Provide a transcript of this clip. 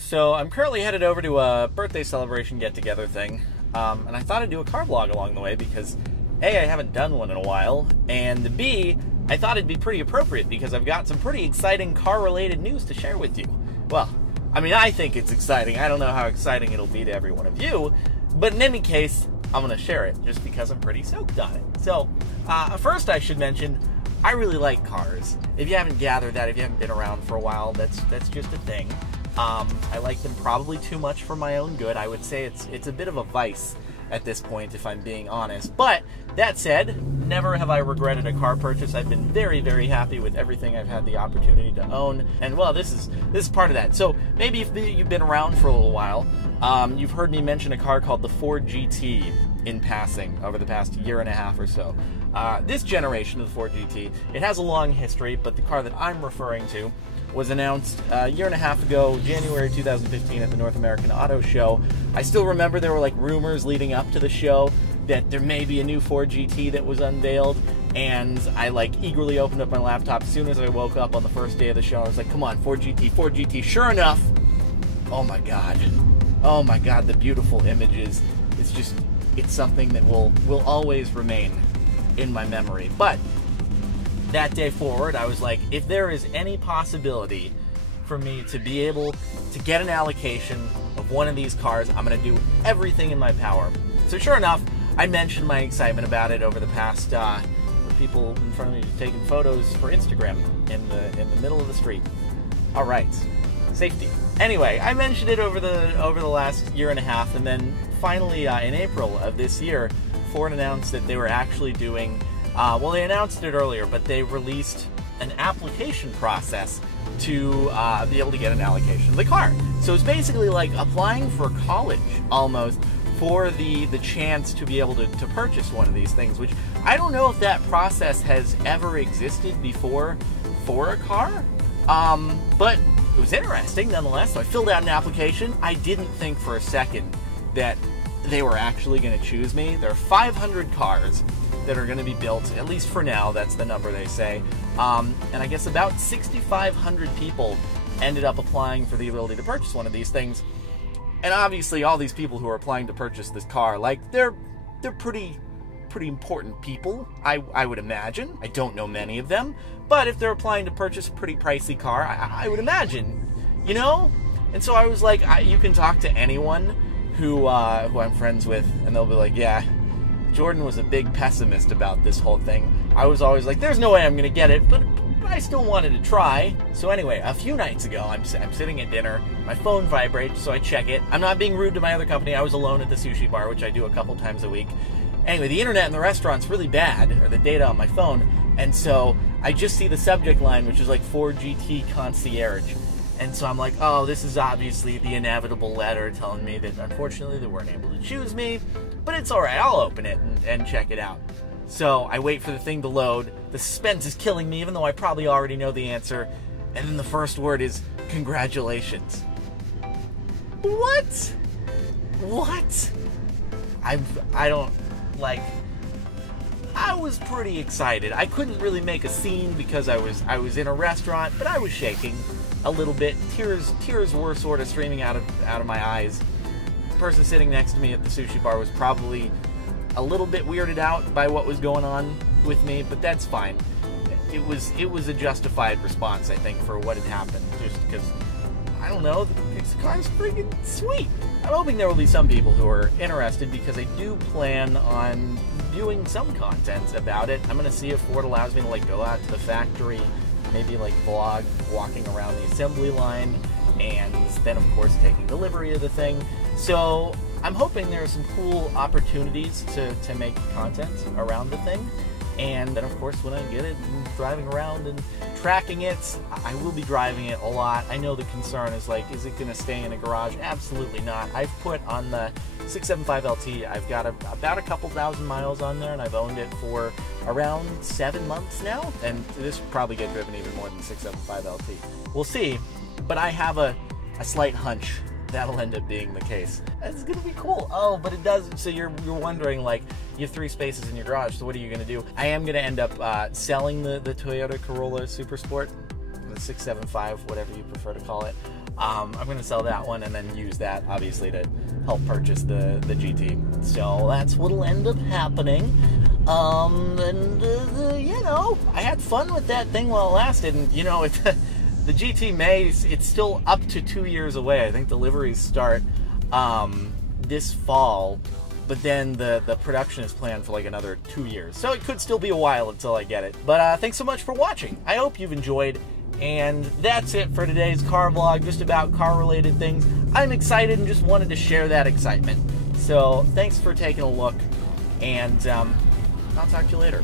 So I'm currently headed over to a birthday celebration get-together thing, and I thought I'd do a car vlog along the way because A, I haven't done one in a while, and B, I thought it'd be pretty appropriate because I've got some pretty exciting car-related news to share with you. Well, I mean, I think it's exciting. I don't know how exciting it'll be to every one of you, but in any case, I'm going to share it just because I'm pretty stoked on it. So, first I should mention, I really like cars. If you haven't gathered that, if you haven't been around for a while, that's just a thing. I like them probably too much for my own good. I would say it's a bit of a vice at this point, if I'm being honest. But that said, never have I regretted a car purchase. I've been very, very happy with everything I've had the opportunity to own. And well, this is part of that. So maybe if you've been around for a little while, you've heard me mention a car called the Ford GT in passing over the past year and a half or so. This generation of the Ford GT, it has a long history, but the car that I'm referring to was announced a year and a half ago, January 2015 at the North American Auto Show. I still remember there were like rumors leading up to the show that there may be a new Ford GT that was unveiled, and I like eagerly opened up my laptop as soon as I woke up on the first day of the show. I was like, come on, Ford GT, Ford GT. Sure enough, oh my god, the beautiful images. It's something that will always remain in my memory. But that day forward, I was like, if there is any possibility for me to be able to get an allocation of one of these cars, I'm going to do everything in my power. So sure enough, I mentioned my excitement about it over the past, for people in front of me taking photos for Instagram in the middle of the street. All right, safety. Anyway, I mentioned it over the last year and a half, and then finally in April of this year, Ford announced that they were actually doing, well, they announced it earlier, but they released an application process to be able to get an allocation of the car. So it's basically like applying for college almost for the chance to be able to purchase one of these things, which I don't know if that process has ever existed before for a car, but it was interesting nonetheless. So I filled out an application. I didn't think for a second that they were actually going to choose me. There are 500 cars that are going to be built, at least for now, that's the number they say. And I guess about 6,500 people ended up applying for the ability to purchase one of these things. And obviously all these people who are applying to purchase this car, like, they're pretty important people, I would imagine. I don't know many of them, but if they're applying to purchase a pretty pricey car, I would imagine, you know? And so I was like, you can talk to anyone who I'm friends with, and they'll be like, yeah, Jordan was a big pessimist about this whole thing. I was always like, there's no way I'm gonna get it, but I still wanted to try. So anyway, a few nights ago, I'm sitting at dinner, my phone vibrates, so I check it. I'm not being rude to my other company. I was alone at the sushi bar, which I do a couple times a week. Anyway, the internet in the restaurant's really bad, or the data on my phone, and so I just see the subject line, which is like Ford GT Concierge. And so I'm like, oh, this is obviously the inevitable letter telling me that unfortunately they weren't able to choose me, but it's all right, I'll open it and check it out. So I wait for the thing to load. The suspense is killing me, even though I probably already know the answer. And then the first word is, congratulations. What? What? I don't, like, I was pretty excited. I couldn't really make a scene because I was in a restaurant, but I was shaking a little bit. Tears were sort of streaming out of my eyes. The person sitting next to me at the sushi bar was probably a little bit weirded out by what was going on with me, but that's fine. It was a justified response, I think, for what had happened. Just because, I don't know, this car's freaking sweet. I'm hoping there will be some people who are interested because I do plan on doing some content about it. I'm gonna see if Ford allows me to like go out to the factory, maybe like vlog walking around the assembly line, and then of course taking delivery of the thing. So I'm hoping there are some cool opportunities to make content around the thing. And then of course when I get it and driving around and tracking it, I will be driving it a lot. I know the concern is like, is it gonna stay in a garage? Absolutely not. I've put on the 675 LT, I've got about a couple thousand miles on there, and I've owned it for around 7 months now. And this will probably get driven even more than 675 LT. We'll see, but I have a slight hunch that'll end up being the case. It's gonna be cool. Oh, but it does, so you're wondering, like, you have 3 spaces in your garage, so what are you gonna do? I am gonna end up selling the Toyota Corolla Super Sport, the 675, whatever you prefer to call it. I'm going to sell that one and then use that, obviously, to help purchase the GT. So that's what'll end up happening. You know, I had fun with that thing while it lasted. And, you know, the GT it's still up to 2 years away. I think deliveries start this fall. But then the production is planned for like another 2 years. So it could still be a while until I get it. But thanks so much for watching. I hope you've enjoyed. And that's it for today's car vlog, just about car-related things. I'm excited and just wanted to share that excitement. So thanks for taking a look, and I'll talk to you later.